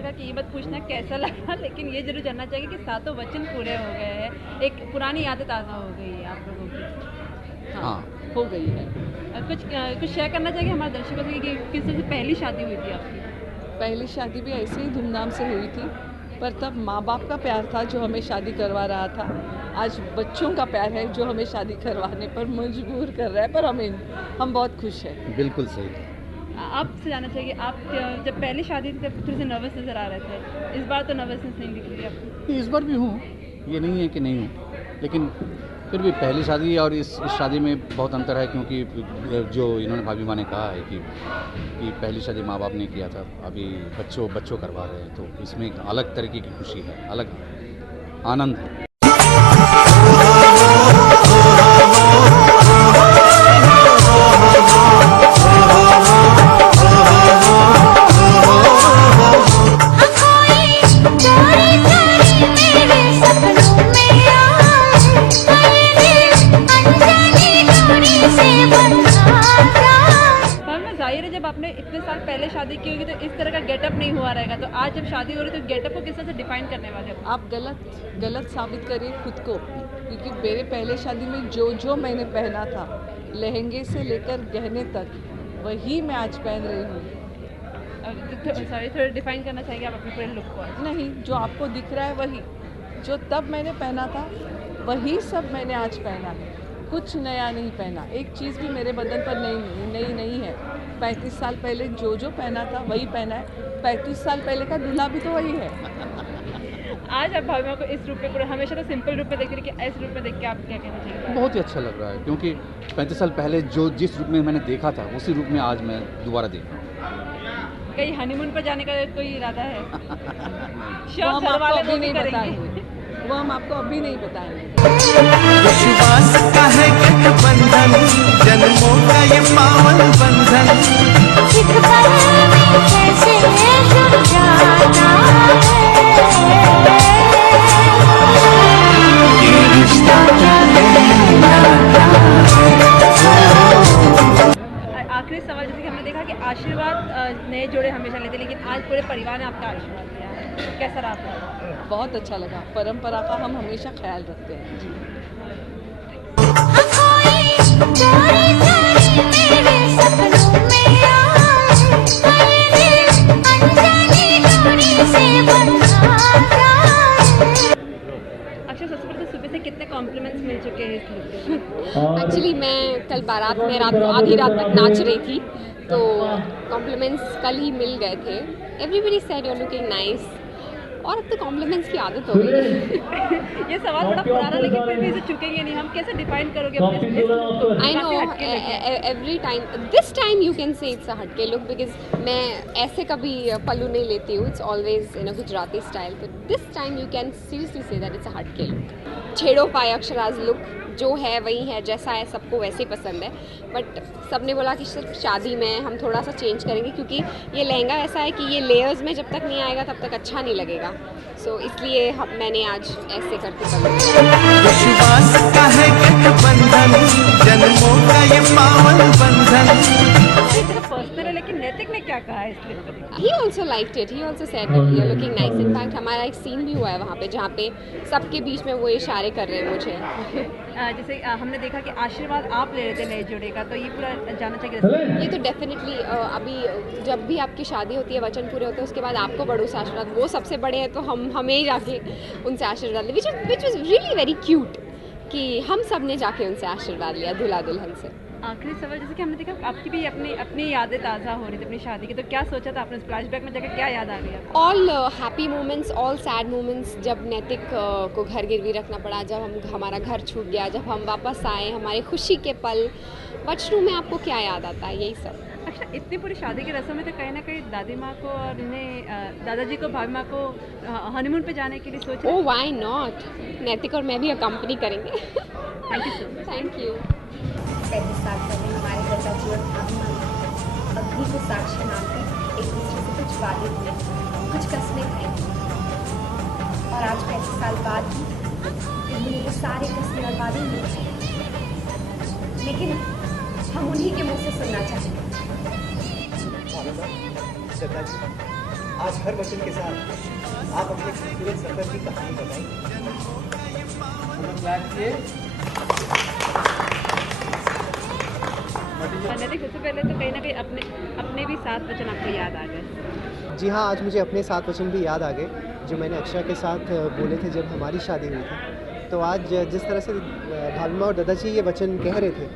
दर्शकों की ये मत पूछना कैसा लगा, लेकिन ये जरूर जानना चाहिए कि सातों वचन पूरे हो गए हैं, एक पुरानी यादें ताज़ा हो गई है आप लोगों की। हाँ हो गई है। कुछ शेयर करना चाहिए हमारे दर्शकों से कि किस तरह से पहली शादी हुई थी आपकी? पहली शादी भी ऐसे ही धूमधाम से हुई थी, पर तब माँ बाप का प्यार था जो हमें शादी करवा रहा था। आज बच्चों का प्यार है जो हमें शादी करवाने पर मजबूर कर रहा है, पर हम बहुत खुश हैं। बिल्कुल सही। आपसे जानना चाहिए आप जब पहली शादी थी तब थोड़े से नर्वस नज़र आ रहे थे, इस बार तो नर्वसनेस नहीं दिख रही आपको? इस बार भी हूँ, ये नहीं है कि नहीं हूँ, लेकिन फिर भी पहली शादी और इस शादी में बहुत अंतर है, क्योंकि जो इन्होंने भाभी माँ ने कहा है कि पहली शादी माँ बाप ने किया था, अभी बच्चों करवा रहे हैं, तो इसमें एक अलग तरीके की खुशी है, अलग आनंद है। जब आपने इतने साल पहले शादी की होगी तो इस तरह का गेटअप नहीं हुआ रहेगा, तो आज जब शादी हो रही है तो गेटअप को किस तरह से डिफाइन करने वाले हो? आप गलत साबित करिए खुद को, क्योंकि मेरे पहले शादी में जो मैंने पहना था, लहंगे से लेकर गहने तक, वही मैं आज पहन रही हूँ। सॉरी, थोड़ा डिफाइन करना चाहिए आप अपने पूरे लुक को? नहीं, जो आपको दिख रहा है वही, जो तब मैंने पहना था वही सब मैंने आज पहना है, कुछ नया नहीं पहना। एक चीज़ भी मेरे बदन पर नहीं है। 35 साल पहले जो पहना था वही पहना है, 35 साल पहले का दूल्हा भी तो वही है। आज आप भाभी को इस रूप में, पूरे हमेशा तो सिंपल रूप में देखते हैं कि इस रूप में देख के आप क्या कहना चाहिए? बहुत ही अच्छा लग रहा है, क्योंकि 35 साल पहले जिस रूप में मैंने देखा था उसी रूप में आज मैं दोबारा देख रहा हूँ। कहीं हनीमून पर जाने का कोई इरादा है? वो हम आपको अभी नहीं बताएंगे, वो हम आपको अभी नहीं बताएंगे। विश्वास का है गठबंधन, जन्मों का ये पावन बंधन, एक पल में कैसे जुड़ जाता है, ये रिश्ता क्या आखिरी सवाल, जैसे कि हमने देखा कि आशीर्वाद नए जोड़े हमेशा लेते, लेकिन आज पूरे परिवार ने आपका आशीर्वाद दिया है, कैसा रहा आपका? बहुत अच्छा लगा, परंपरा का हम हमेशा ख्याल रखते हैं जी। अच्छा, सबसे पहले तो सुबह से कितने कॉम्प्लीमेंट्स मिल चुके हैं इस लुक के? एक्चुअली मैं कल बारात में रात को आधी रात तक नाच रही थी, तो कॉम्प्लीमेंट्स कल ही मिल गए थे। Everybody said you are looking nice, और अब तो कॉम्प्लीमेंट्स की आदत हो गई है। ये सवाल बड़ा पुराना, लेकिन फिर भी इसे चुकेंगे नहीं हम। कैसे डिफाइन करोगे अपने इस लुक को? I know every time, this time you can say it's a हटके लुक, बिकॉज मैं ऐसे कभी पल्लू नहीं लेती हूँ, it's always in a Gujarati style, तो this time you can seriously say that it's a हटके लुक। छेड़ो पाए अक्षराज लुक जो है वही है, जैसा है सबको वैसे ही पसंद है, बट सबने बोला कि सिर्फ शादी में हम थोड़ा सा चेंज करेंगे, क्योंकि ये लहंगा ऐसा है कि ये लेयर्स में जब तक नहीं आएगा तब तक अच्छा नहीं लगेगा, सो इसलिए मैंने आज ऐसे करके विश्वास का है गठबंधन, जन्मों का ये पावन बंधन। पर्सनल है, लेकिन नैतिक ने क्या कहा है इस लुक को? He also liked it. He also said that you're looking nice. In fact, हमारा एक सीन भी हुआ है वहाँ पे जहाँ पे सबके बीच में वो इशारे कर रहे हैं मुझे। जैसे हमने देखा कि आशीर्वाद आप ले रहे थे नए जोड़े का, तो ये पूरा जानना चाहिए। ये तो डेफिनेटली अभी जब भी आपकी शादी होती है, वचन पूरे होते हैं, उसके बाद आपको बड़ों से आशीर्वाद, वो सबसे बड़े हैं तो हमें ही जाके उनसे आशीर्वाद ले, which was really very cute कि हम सब ने जाके उनसे आशीर्वाद लिया दूल्हा दुल्हन से। आखिरी सवाल, जैसे कि हमने देखा आपकी भी अपनी यादें ताज़ा हो रही थी अपनी शादी की, तो क्या सोचा था आपने फ्लैशबैक में जाकर, क्या याद आ रही है? All happy moments, all sad moments, जब नैतिक को घर गिरवी रखना पड़ा, जब हमारा घर छूट गया, जब हम वापस आए, हमारे खुशी के पल, बचपन में आपको क्या याद आता है, यही सब। अच्छा, इतनी पूरी शादी की रस्म में तो कहीं ना कहीं दादी माँ को और इन्हें दादाजी को, भाभी माँ को हनीमून पे जाने के लिए सोच रहे? ओह व्हाई नॉट, नैतिक और मैं भी अकम्पनी करेंगे। Thank you so much. Thank you. 35 साल पहले हमारे दादाजी और अग्नि को साक्षी नाम के एक दूसरे से कुछ वादे हुए, कुछ कस्में खाई, और आज 35 साल बाद भी वो सारे कस्में और वादे मिल गए, लेकिन हम उन्हीं के मुँह से सुनना चाहेंगे। आज हर वचन के साथ आप अपने खूबसूरत सफर की कहानी बताएं। नैतिक, सबसे पहले तो कहीं ना कहीं अपने अपने भी 7 वचन आपको याद आ गए। जी हाँ, आज मुझे अपने 7 वचन भी याद आ गए जो मैंने अक्षरा के साथ बोले थे जब हमारी शादी हुई थी। तो आज जिस तरह से भाभी माँ और दादाजी ये वचन कह रहे थे,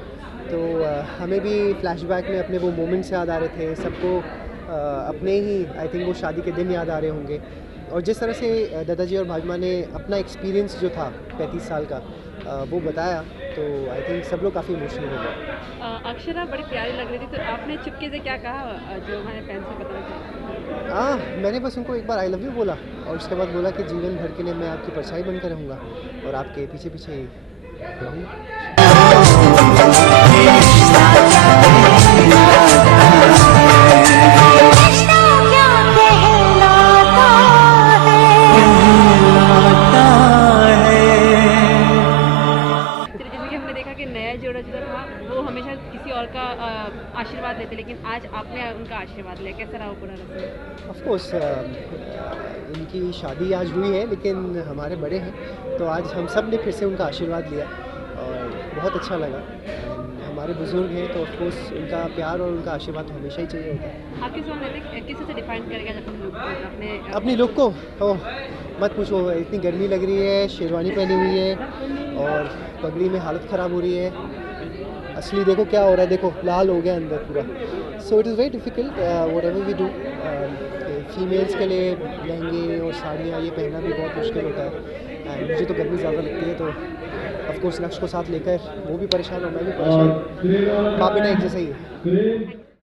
तो हमें भी फ्लैशबैक में अपने वो मोमेंट्स याद आ रहे थे। सबको अपने ही आई थिंक वो शादी के दिन याद आ रहे होंगे। और जिस तरह से दादाजी और भाभी माँ ने अपना एक्सपीरियंस जो था 35 साल का वो बताया, तो आई थिंक सब लोग काफ़ी इमोशनल हो गए। अक्षरा बड़ी प्यारी लग रही थी, तो आपने चुपके से क्या कहा जो हमारे फैंस को पता चला? मैंने बस उनको एक बार आई लव यू बोला और उसके बाद बोला कि जीवन भर के लिए मैं आपकी परछाई बनकर रहूँगा और आपके पीछे पीछे ही रहूँगा। जैसे कि हमने देखा कि नया जोड़ा जो था वो हमेशा किसी और का आशीर्वाद लेते, लेकिन आज आपने उनका आशीर्वाद लिया, कैसा रहा वो पूरा रस्म? ऑफ कोर्स इनकी शादी आज हुई है, लेकिन हमारे बड़े हैं, तो आज हम सब ने फिर से उनका आशीर्वाद लिया और बहुत अच्छा लगा। हमारे बुजुर्ग हैं तो ऑफ कोर्स उनका प्यार और उनका आशीर्वाद तो हमेशा ही चाहिए होता है। आपके सामने किसी से डिफाइन करेगा अपने लुक को? अपनी लुक को ओह मत पूछो, इतनी गर्मी लग रही है, शेरवानी पहनी हुई है और पगड़ी में हालत ख़राब हो रही है। असली देखो क्या हो रहा है, देखो लाल हो गया अंदर पूरा। So it is very difficult whatever we do. Females के लिए लहंगे और साड़ियाँ ये पहनना भी बहुत मुश्किल होता है एंड मुझे तो गर्मी ज़्यादा लगती है, तो ऑफ कोर्स नक्श को साथ लेकर वो भी परेशान और मैं भी परेशान, बाप बेटा एक जैसा ही है।